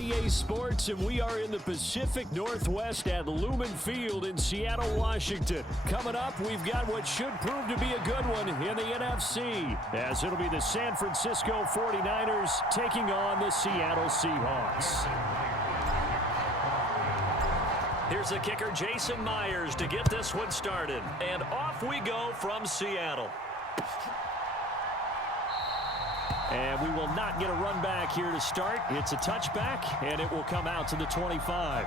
EA Sports, and we are in the Pacific Northwest at Lumen Field in Seattle, Washington. Coming up, we've got what should prove to be a good one in the NFC, as it'll be the San Francisco 49ers taking on the Seattle Seahawks. Here's the kicker, Jason Myers, to get this one started. And off we go from Seattle. And we will not get a run back here to start. It's a touchback, and it will come out to the 25.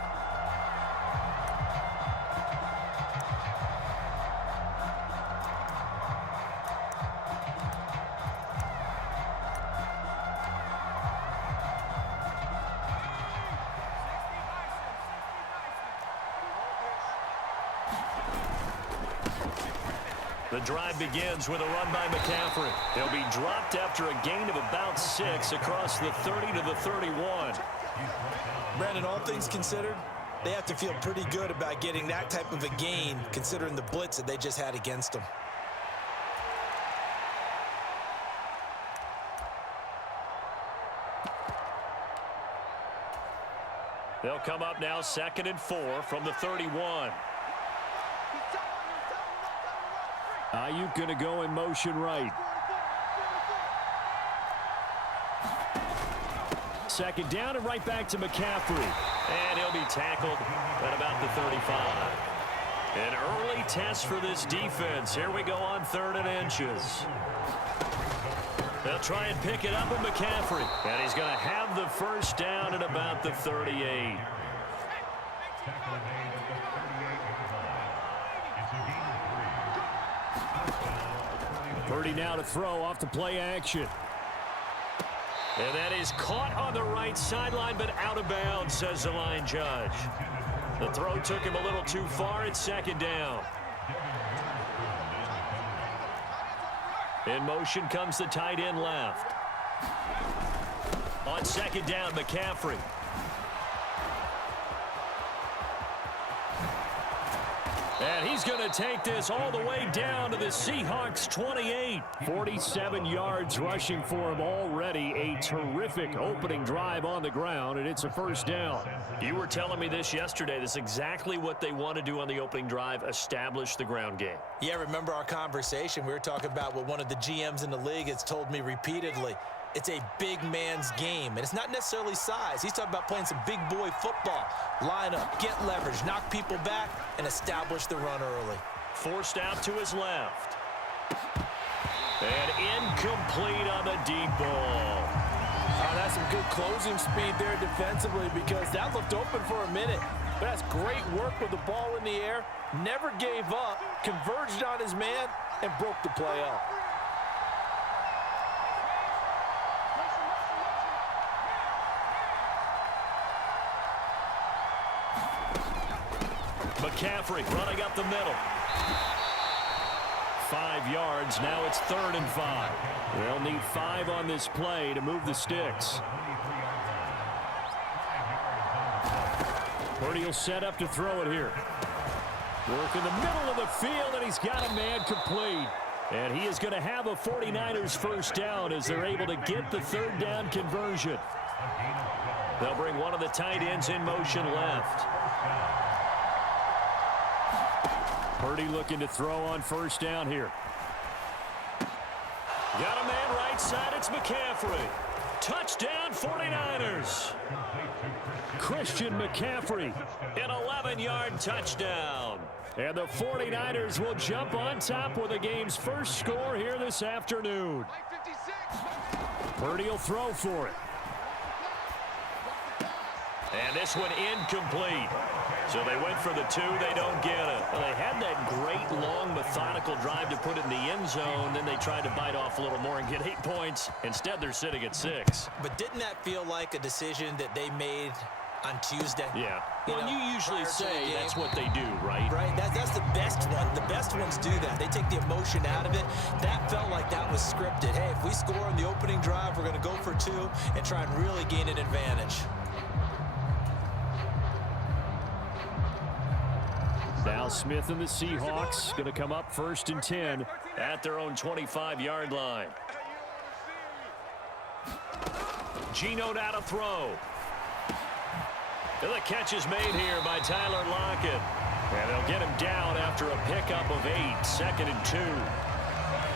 The drive begins with a run by McCaffrey. He'll be dropped after a gain of about 6 across the 30 to the 31. Brandon, all things considered, they have to feel pretty good about getting that type of a gain, considering the blitz that they just had against them. They'll come up now 2nd and 4 from the 31. Ayuk going to go in motion right. Second down and right back to McCaffrey. And he'll be tackled at about the 35. An early test for this defense. Here we go on 3rd and inches. They'll try and pick it up with McCaffrey. And he's going to have the first down at about the 38. Purdy now to throw off the play action. And that is caught on the right sideline, but out of bounds, says the line judge. The throw took him a little too far. It's 2nd down. In motion comes the tight end left. On 2nd down, McCaffrey. And he's going to take this all the way down to the Seahawks 28. 47 yards rushing for him already. A terrific opening drive on the ground, and it's a first down. You were telling me this yesterday. This is exactly what they want to do on the opening drive, establish the ground game. Yeah, remember our conversation? We were talking about what one of the GMs in the league has told me repeatedly. It's a big man's game, and it's not necessarily size. He's talking about playing some big boy football. Line up, get leverage, knock people back, and establish the run early. Forced out to his left. And incomplete on the deep ball. That's some good closing speed there defensively, because that looked open for a minute. But that's great work with the ball in the air. Never gave up, converged on his man, and broke the play up. McCaffrey running up the middle. 5 yards. Now it's 3rd and 5. They'll need 5 on this play to move the sticks. Purdy will set up to throw it here. Work in the middle of the field, and he's got a man complete. And he is going to have a 49ers first down as they're able to get the 3rd down conversion. They'll bring one of the tight ends in motion left. Purdy looking to throw on first down here. Got a man right side. It's McCaffrey. Touchdown 49ers. Christian McCaffrey. An 11-yard touchdown. And the 49ers will jump on top with the game's first score here this afternoon. Purdy will throw for it. And this one incomplete. So they went for the 2. They don't get it. Well, they had that great, long, methodical drive to put it in the end zone. Then they tried to bite off a little more and get 8 points. Instead, they're sitting at 6. But didn't that feel like a decision that they made on Tuesday? Yeah. Well, you usually say that's what they do, right? Right. That's the best one. The best ones do that. They take the emotion out of it. That felt like that was scripted. Hey, if we score on the opening drive, we're going to go for 2 and try and really gain an advantage. Now Smith and the Seahawks going to come up 1st and 10 at their own 25-yard line. Geno now to throw. And the catch is made here by Tyler Lockett. And they'll get him down after a pickup of 8, 2nd and 2.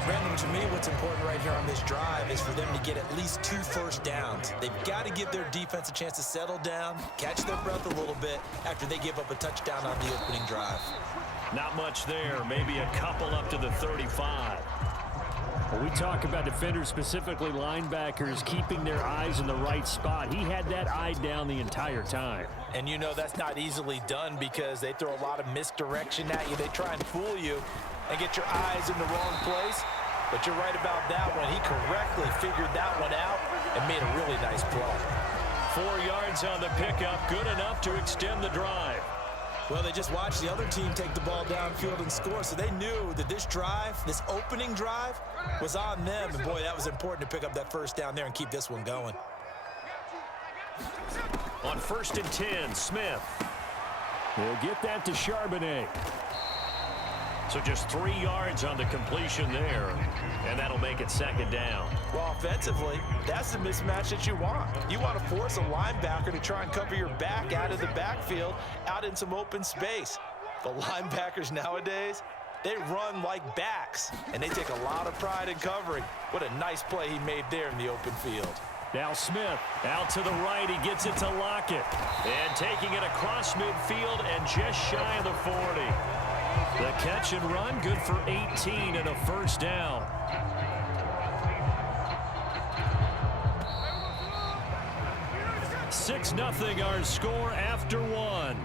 Brandon, to me, what's important right here on this drive is for them to get at least 2 first downs. They've got to give their defense a chance to settle down, catch their breath a little bit after they give up a touchdown on the opening drive. Not much there, maybe a couple up to the 35. Well, we talk about defenders, specifically linebackers, keeping their eyes in the right spot. He had that eye down the entire time. And you know that's not easily done because they throw a lot of misdirection at you. They try and fool you and get your eyes in the wrong place. But you're right about that one. He correctly figured that one out and made a really nice play. 4 yards on the pickup, good enough to extend the drive. Well, they just watched the other team take the ball downfield and score, so they knew that this drive, this opening drive, was on them. And, boy, that was important to pick up that first down there and keep this one going. On 1st and 10, Smith. They'll get that to Charbonnet. So just 3 yards on the completion there, and that'll make it 2nd down. Well, offensively, that's the mismatch that you want. You want to force a linebacker to try and cover your back out of the backfield, out in some open space. The linebackers nowadays, they run like backs, and they take a lot of pride in covering. What a nice play he made there in the open field. Now Smith Out to the right, he gets it to Lockett. And taking it across midfield and just shy of the 40. The catch and run, good for 18 and a first down. Six nothing our score after 1.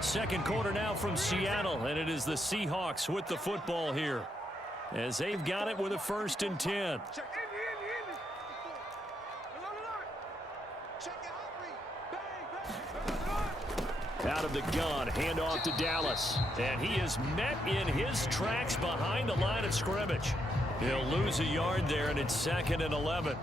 Second quarter now from Seattle, and it is the Seahawks with the football here, as they've got it with a 1st and 10. Out of the gun, handoff to Dallas. And he is met in his tracks behind the line of scrimmage. He'll lose a yard there, and it's 2nd and 11.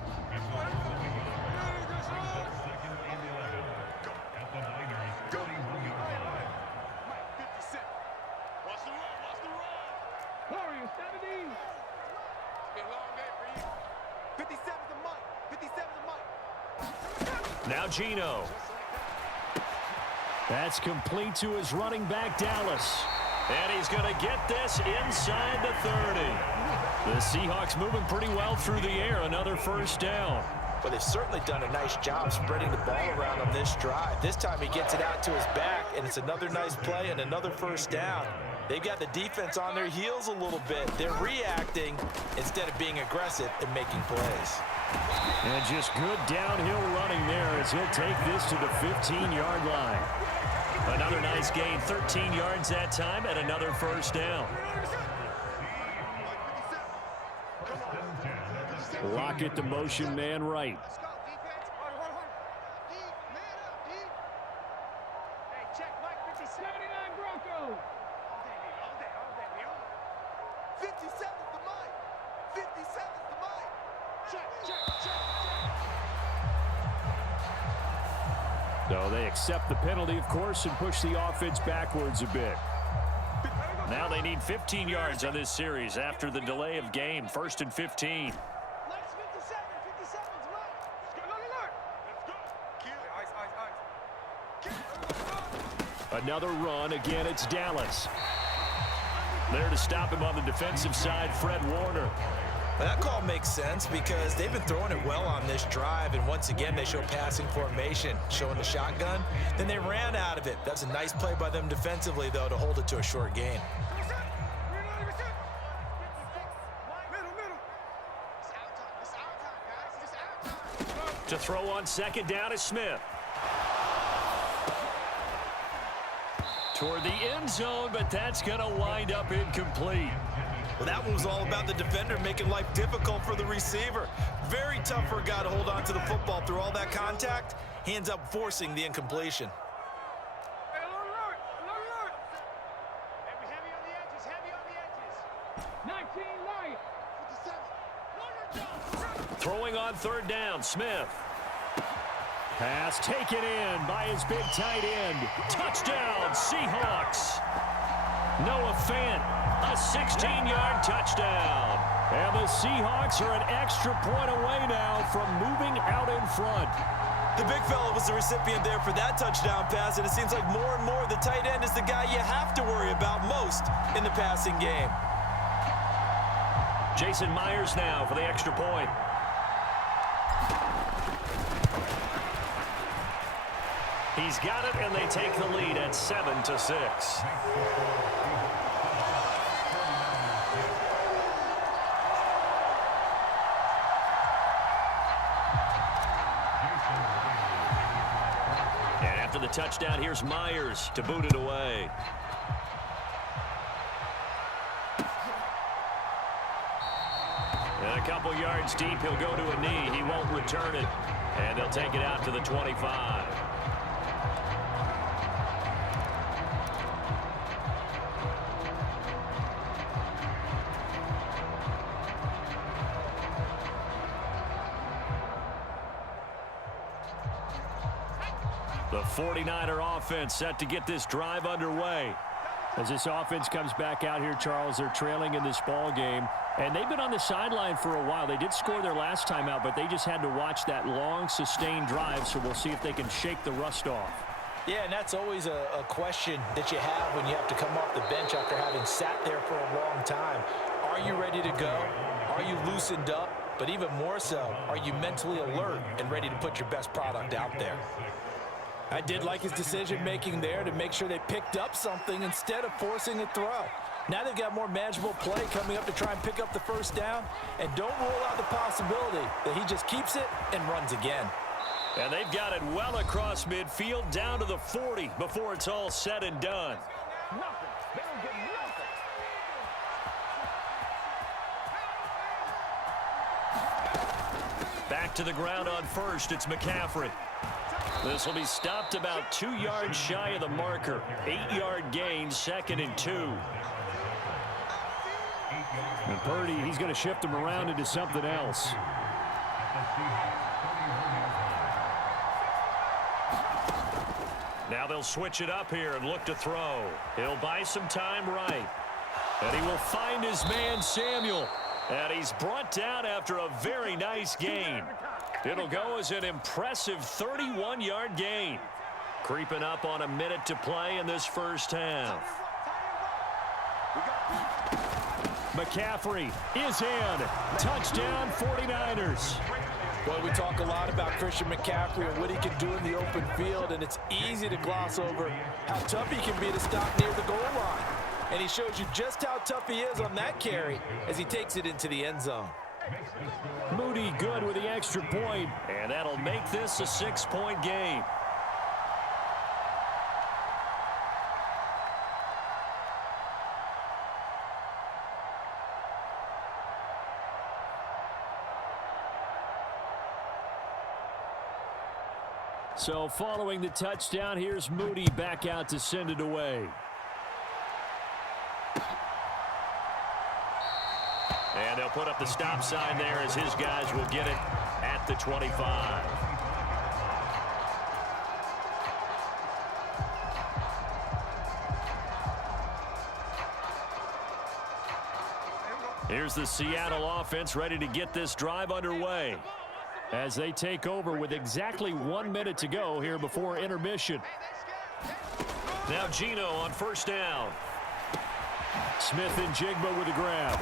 Now Geno. That's complete to his running back, Dallas. And he's going to get this inside the 30. The Seahawks moving pretty well through the air. Another first down. But they've certainly done a nice job spreading the ball around on this drive. This time he gets it out to his back, and it's another nice play and another first down. They've got the defense on their heels a little bit. They're reacting instead of being aggressive and making plays. And just good downhill running there as he'll take this to the 15-yard line. Another nice gain, 13 yards that time, and another first down. Lockett, the motion man right. So they accept the penalty, of course, and push the offense backwards a bit. Now they need 15 yards on this series after the delay of game. 1st and 15. Another run. Again, it's Dallas. There to stop him on the defensive side, Fred Warner. Well, that call makes sense because they've been throwing it well on this drive, and once again they show passing formation, showing the shotgun. Then they ran out of it. That's a nice play by them defensively, though, to hold it to a short gain. To throw on 2nd down is Smith. Toward the end zone, but that's going to wind up incomplete. Well, that one was all about the defender making life difficult for the receiver. Very tough for a guy to hold on to the football through all that contact. He ends up forcing the incompletion. Throwing on 3rd down, Smith. Pass taken in by his big tight end. Touchdown, Seahawks. Noah Fant, a 16-yard touchdown. And the Seahawks are an extra point away now from moving out in front. The big fella was the recipient there for that touchdown pass, and it seems like more and more the tight end is the guy you have to worry about most in the passing game. Jason Myers now for the extra point. He's got it, and they take the lead at 7-6. And after the touchdown, here's Myers to boot it away. And a couple yards deep, he'll go to a knee. He won't return it. And they'll take it out to the 25. The 49er offense set to get this drive underway. As this offense comes back out here, Charles, they're trailing in this ball game. And they've been on the sideline for a while. They did score their last time out, but they just had to watch that long, sustained drive, so we'll see if they can shake the rust off. Yeah, and that's always a question that you have when you have to come off the bench after having sat there for a long time. Are you ready to go? Are you loosened up? But even more so, are you mentally alert and ready to put your best product out there? I did like his decision-making there to make sure they picked up something instead of forcing a throw. Now they've got more manageable play coming up to try and pick up the first down. And don't rule out the possibility that he just keeps it and runs again. And they've got it well across midfield down to the 40 before it's all said and done. Back to the ground on first, it's McCaffrey. This will be stopped about 2 yards shy of the marker. 8-yard gain, 2nd and 2. And Purdy, he's going to shift him around into something else. Now they'll switch it up here and look to throw. He'll buy some time right. And he will find his man Samuel. And he's brought down after a very nice gain. It'll go as an impressive 31-yard gain. Creeping up on a minute to play in this first half. McCaffrey is in. Touchdown 49ers. Well, we talk a lot about Christian McCaffrey and what he can do in the open field, and it's easy to gloss over how tough he can be to stop near the goal line. And he shows you just how tough he is on that carry as he takes it into the end zone. Moody good with the extra point. And that'll make this a 6-point game. So following the touchdown, here's Moody back out to send it away. And they'll put up the stop sign there as his guys will get it at the 25. Here's the Seattle offense ready to get this drive underway as they take over with exactly 1 minute to go here before intermission. Now Geno on first down. Smith and Jigba with a grab.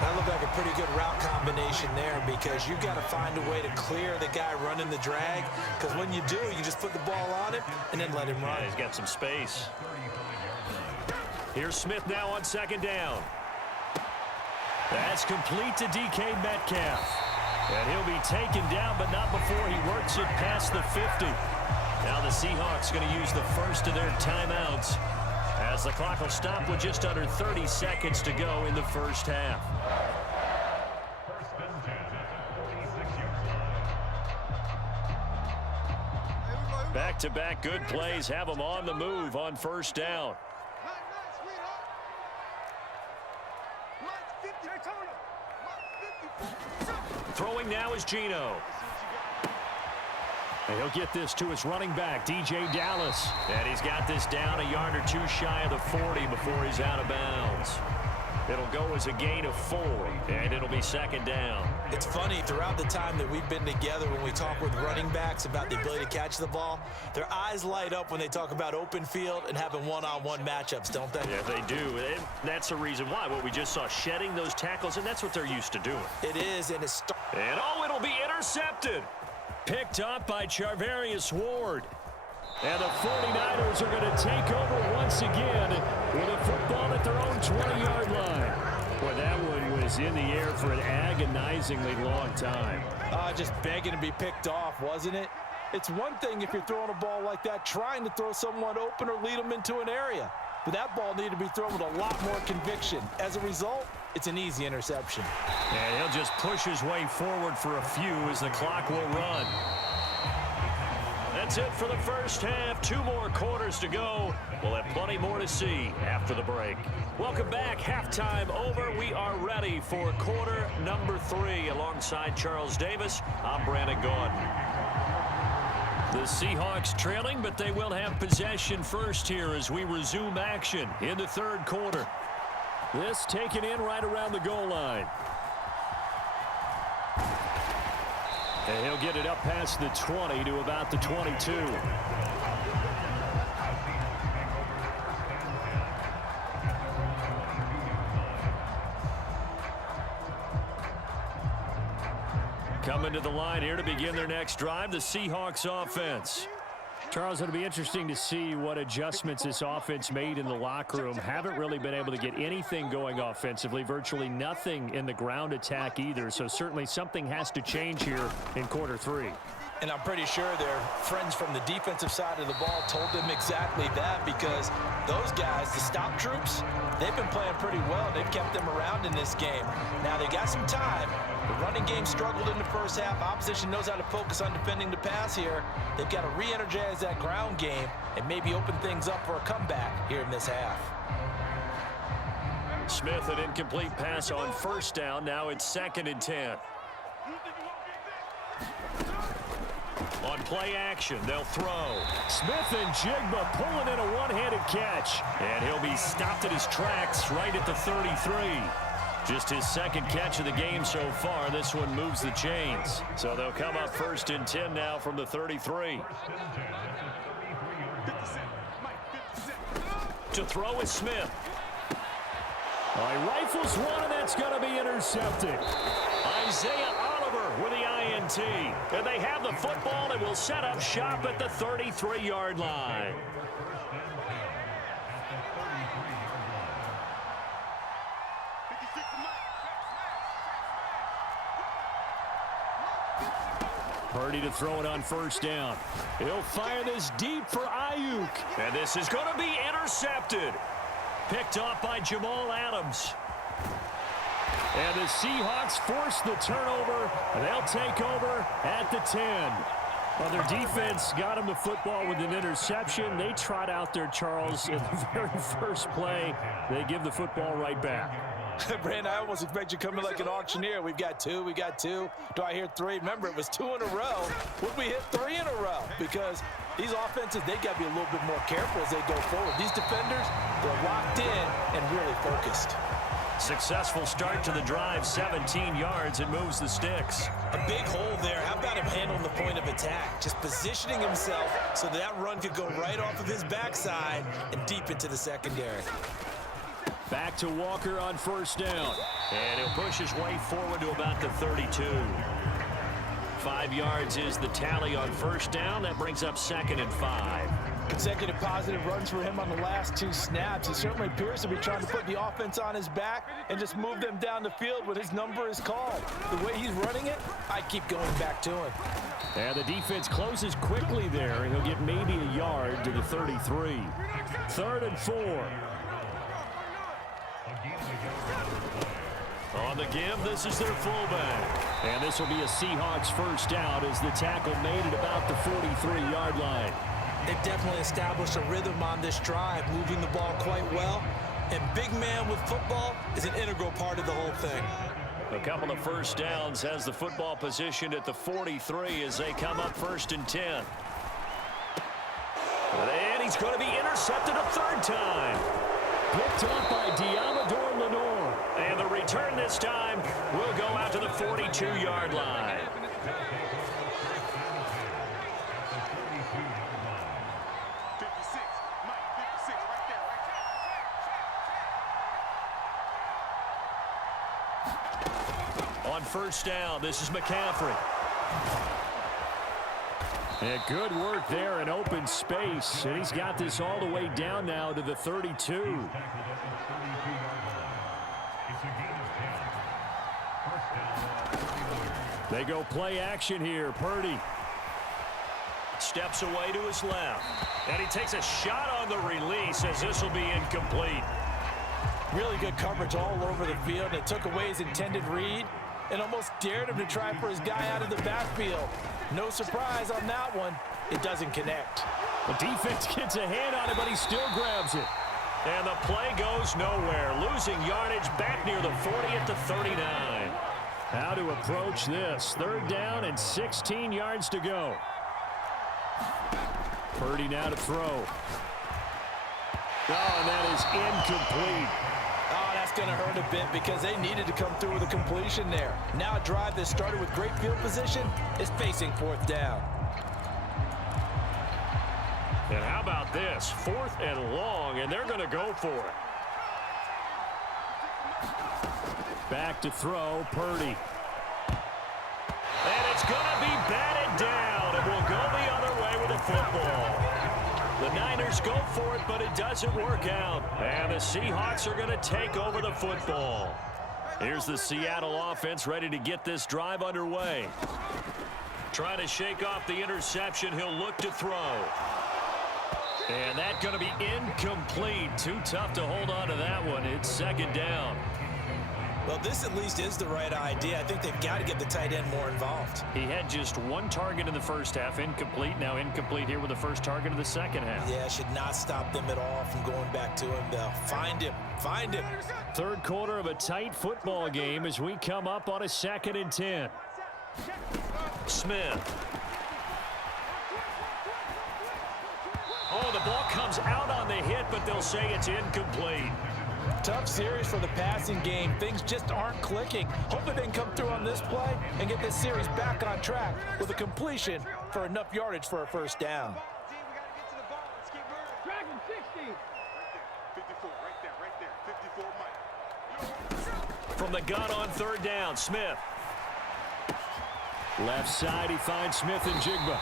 That looked like a pretty good route combination there because you've got to find a way to clear the guy running the drag, because when you do, you just put the ball on him and then let him run. Yeah, he's got some space. Here's Smith now on second down. That's complete to DK Metcalf. And he'll be taken down, but not before he works it past the 50. Now the Seahawks going to use the first of their timeouts as the clock will stop with just under 30 seconds to go in the first half. Back-to-back good plays have them on the move on first down. Throwing now is Geno. And he'll get this to his running back, DJ Dallas. And he's got this down a yard or two shy of the 40 before he's out of bounds. It'll go as a gain of 4, and it'll be second down. It's funny, throughout the time that we've been together, when we talk with running backs about the ability to catch the ball, their eyes light up when they talk about open field and having one-on-one matchups, don't they? Yeah, they do. And that's the reason why. What we just saw, shedding those tackles, and that's what they're used to doing. It is, and it's... And, it'll be intercepted. Picked up by Charvarius Ward. And the 49ers are going to take over once again with a football at their own 20-yard line. Boy, that one was in the air for an agonizingly long time. Just begging to be picked off, wasn't it? It's one thing if you're throwing a ball like that, trying to throw someone open or lead them into an area. But that ball needed to be thrown with a lot more conviction. As a result, it's an easy interception. And he'll just push his way forward for a few as the clock will run. That's it for the first half. 2 more quarters to go. We'll have plenty more to see after the break. Welcome back. Halftime over. We are ready for quarter number 3. Alongside Charles Davis, I'm Brandon Gordon. The Seahawks trailing, but they will have possession first here as we resume action in the third quarter. This taken in right around the goal line. And he'll get it up past the 20 to about the 22. Coming to the line here to begin their next drive, the Seahawks offense. Charles, it'll be interesting to see what adjustments this offense made in the locker room. Haven't really been able to get anything going offensively, virtually nothing in the ground attack either. So certainly something has to change here in quarter 3. And I'm pretty sure their friends from the defensive side of the ball told them exactly that, because those guys, the stop troops, they've been playing pretty well. They've kept them around in this game. Now they got some time. The running game struggled in the first half. Opposition knows how to focus on defending the pass here. They've got to re-energize that ground game and maybe open things up for a comeback here in this half. Smith, an incomplete pass on first down. Now it's 2nd and 10. On play action, they'll throw. Smith and Jigba pulling in a one-handed catch. And he'll be stopped at his tracks right at the 33. Just his 2nd catch of the game so far. This one moves the chains. So they'll come up 1st and 10 now from the 33. To throw is Smith. He rifles one, and that's going to be intercepted. Isaiah Oliver with the INT. And they have the football and will set up shop at the 33-yard line. Purdy to throw it on first down. He'll fire this deep for Ayuk. And this is going to be intercepted. Picked off by Jamal Adams. And the Seahawks force the turnover. They'll take over at the 10. Well, their defense got them the football with an interception. They trot out there, Charles, in the very first play. They give the football right back. Brandon, I almost expect you coming like an auctioneer. We've got 2, we got 2. Do I hear 3? Remember, it was 2 in a row. Would we hit 3 in a row? Because these offenses, they got to be a little bit more careful as they go forward. These defenders, they're locked in and really focused. Successful start to the drive, 17 yards, and moves the sticks. A big hole there. How about him handling the point of attack? Just positioning himself so that run could go right off of his backside and deep into the secondary. Back to Walker on first down. And he'll push his way forward to about the 32. 5 yards is the tally on first down. That brings up 2nd and 5. Consecutive positive runs for him on the last 2 snaps. He certainly appears to be trying to put the offense on his back and just move them down the field when his number is called. The way he's running it, I keep going back to him. And the defense closes quickly there. He'll get maybe a yard to the 33. 3rd and 4. On the give, this is their fullback. And this will be a Seahawks first down as the tackle made it about the 43-yard line. They've definitely established a rhythm on this drive, moving the ball quite well. And big man with football is an integral part of the whole thing. A couple of first downs, has the football positioned at the 43 as they come up 1st and 10. And he's going to be intercepted a 3rd time. Picked up by Diamador Lenore. return this time will go out to the 42-yard line. On first down, this is McCaffrey. And good work there in open space. And he's got this all the way down now to the 32. They go play action here. Purdy steps away to his left. And he takes a shot on the release as this will be incomplete. Really good coverage all over the field. It took away his intended read and almost dared him to try for his guy out of the backfield. No surprise on that one. It doesn't connect. The defense gets a hand on it, but he still grabs it. And the play goes nowhere. Losing yardage back near the 40 at the 39. How to approach this. Third down and 16 yards to go. Purdy now to throw. Oh, and that is incomplete. Oh, that's going to hurt a bit because they needed to come through with a completion there. Now a drive that started with great field position is facing fourth down. And how about this? 4th and long, and they're going to go for it. Back to throw, Purdy. And it's going to be batted down, and will go the other way with the football. The Niners go for it, but it doesn't work out. And the Seahawks are going to take over the football. Here's the Seattle offense ready to get this drive underway. Trying to shake off the interception. He'll look to throw. And that's going to be incomplete. Too tough to hold on to that one. It's second down. Well, this at least is the right idea. I think they've got to get the tight end more involved. He had just one target in the first half, incomplete. Now incomplete here with the first target of the second half. Yeah, should not stop them at all from going back to him. They'll find him. Find him. Third quarter of a tight football game as we come up on a 2nd and 10. Smith. Oh, the ball comes out on the hit, but they'll say it's incomplete. Tough series for the passing game. Things just aren't clicking. Hopefully they can come through on this play and get this series back on track with a completion for enough yardage for a first down. From the gun on third down, Smith. Left side, he finds Smith and Jigba.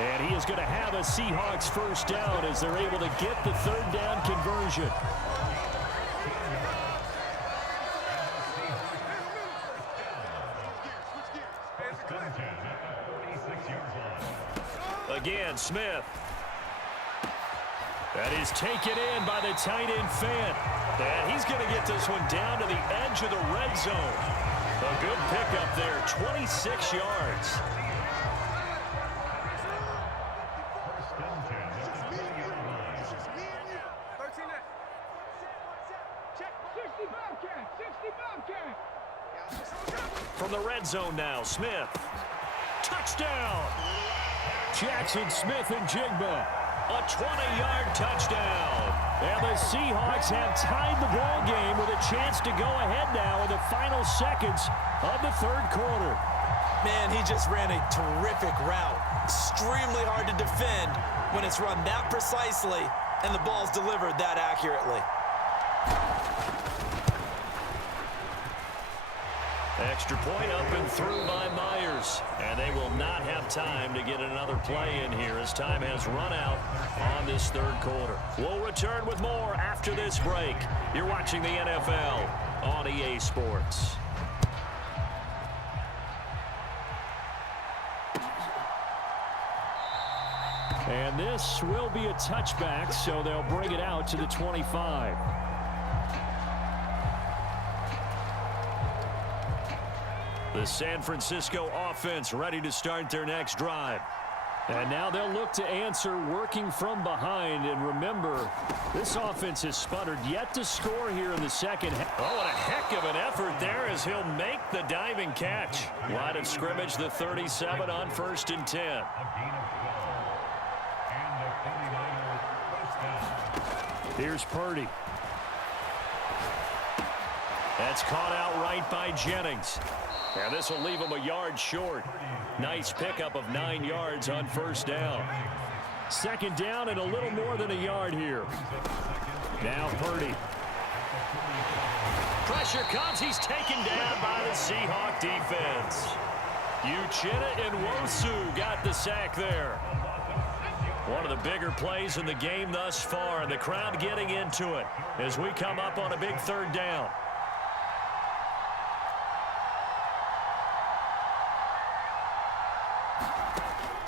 And he is going to have a Seahawks first down as they're able to get the third down conversion. Again, Smith. That is taken in by the tight end Fant. And he's going to get this one down to the edge of the red zone. A good pickup there, 26 yards. From the red zone now, Smith. Touchdown! Jackson Smith and Jigba. A 20-yard touchdown. And the Seahawks have tied the ball game with a chance to go ahead now in the final seconds of the third quarter. Man, he just ran a terrific route. Extremely hard to defend when it's run that precisely and the ball's delivered that accurately. Extra point up and through by Myers. And they will not have time to get another play in here as time has run out on this third quarter. We'll return with more after this break. You're watching the NFL on EA Sports. And this will be a touchback, so they'll bring it out to the 25. The San Francisco offense ready to start their next drive. And now they'll look to answer working from behind. And remember, this offense has sputtered yet to score here in the second half. Oh, and a heck of an effort there as he'll make the diving catch. Line of scrimmage, the 37 on 1st and 10. Here's Purdy. That's caught out right by Jennings. And this will leave him a yard short. Nice pickup of 9 yards on first down. Second down and a little more than a yard here. Now Purdy. Pressure comes. He's taken down by the Seahawk defense. Uchenna and Nwosu got the sack there. One of the bigger plays in the game thus far, and the crowd getting into it as we come up on a big third down.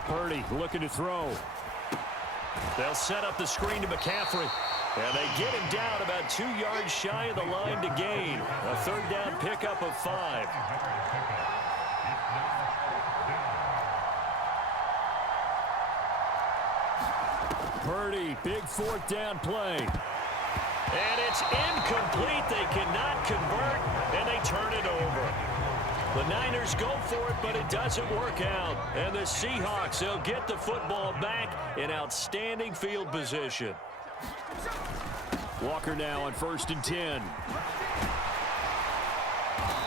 Purdy looking to throw. They'll set up the screen to McCaffrey. And they get him down about 2 yards shy of the line to gain. A third down pickup of 5. Purdy, big fourth down play. And it's incomplete. They cannot convert, and they turn it over. The Niners go for it, but it doesn't work out. And the Seahawks, they'll get the football back in outstanding field position. Walker now on 1st and 10.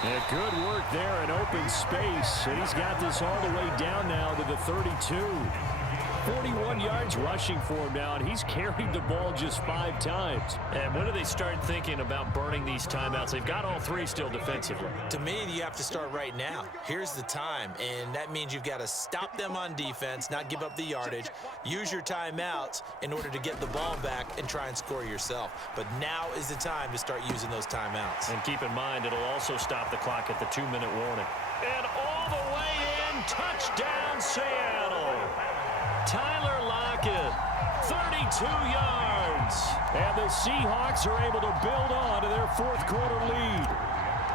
And good work there in open space. And he's got this all the way down now to the 32. 41 yards rushing for him now, and he's carried the ball just 5 times. And when do they start thinking about burning these timeouts? They've got all 3 still defensively. To me, you have to start right now. Here's the time, and that means you've got to stop them on defense, not give up the yardage, use your timeouts in order to get the ball back and try and score yourself. But now is the time to start using those timeouts. And keep in mind, it'll also stop the clock at the 2-minute warning. And all the way in, touchdown Seattle. Tyler Lockett, 32 yards. And the Seahawks are able to build on to their fourth quarter lead.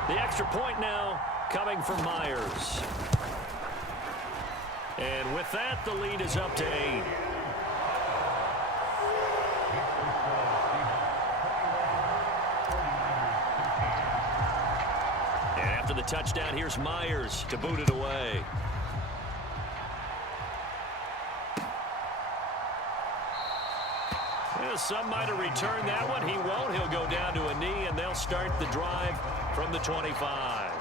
The extra point now coming from Myers. And with that, the lead is up to 8. And after the touchdown, here's Myers to boot it away. Some might have returned that one. He won't. He'll go down to a knee, and they'll start the drive from the 25.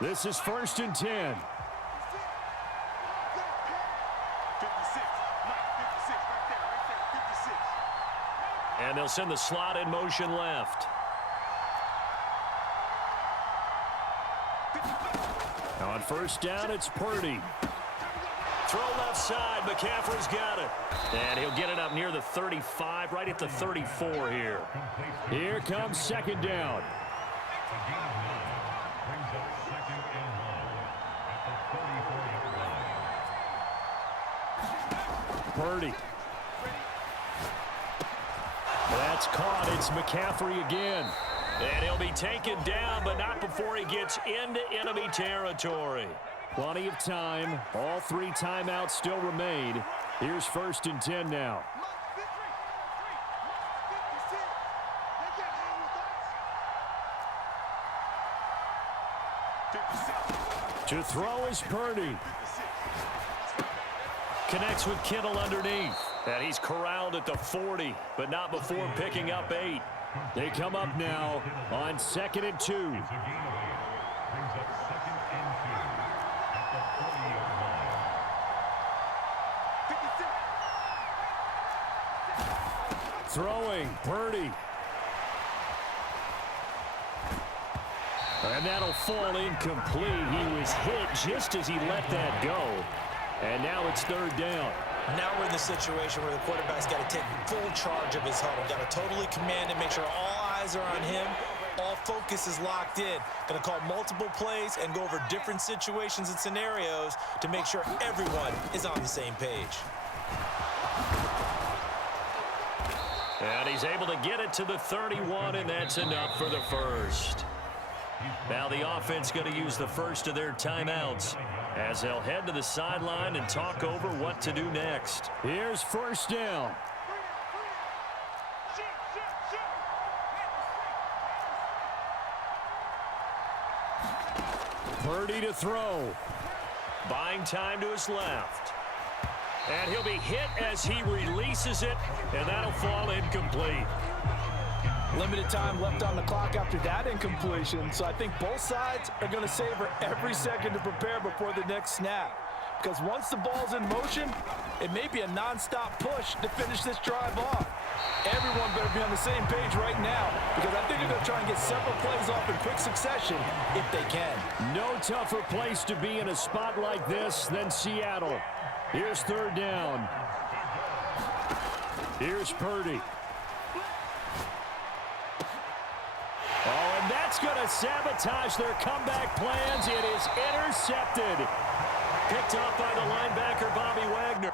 This is 1st and 10. And they'll send the slot in motion left. On 1st down, it's Purdy. Throw left side. McCaffrey's got it. And he'll get it up near the 35, right at the 34 here. Here comes 2nd down. Purdy. That's caught. It's McCaffrey again. And he'll be taken down, but not before he gets into enemy territory. Plenty of time. All 3 timeouts still remain. Here's 1st and 10 now. To throw is Purdy. Connects with Kittle underneath. And he's corralled at the 40, but not before picking up 8. They come up now on 2nd and 2. Throwing, Purdy. And that'll fall incomplete. He was hit just as he let that go. And now it's 3rd down. Now we're in the situation where the quarterback's got to take full charge of his huddle. Got to totally command it, make sure all eyes are on him. All focus is locked in. Going to call multiple plays and go over different situations and scenarios to make sure everyone is on the same page. And he's able to get it to the 31, and that's enough for the first. Now the offense going to use the first of their timeouts as they'll head to the sideline and talk over what to do next. Here's 1st down. Purdy to throw. Buying time to his left. And he'll be hit as he releases it, and that'll fall incomplete. Limited time left on the clock after that incompletion, so I think both sides are going to savor every second to prepare before the next snap. Because once the ball's in motion, it may be a non-stop push to finish this drive off. Everyone better be on the same page right now, because I think they're going to try and get several plays off in quick succession if they can. No tougher place to be in a spot like this than Seattle. Here's third down. Here's Purdy. Oh, and that's going to sabotage their comeback plans. It is intercepted. Picked off by the linebacker, Bobby Wagner.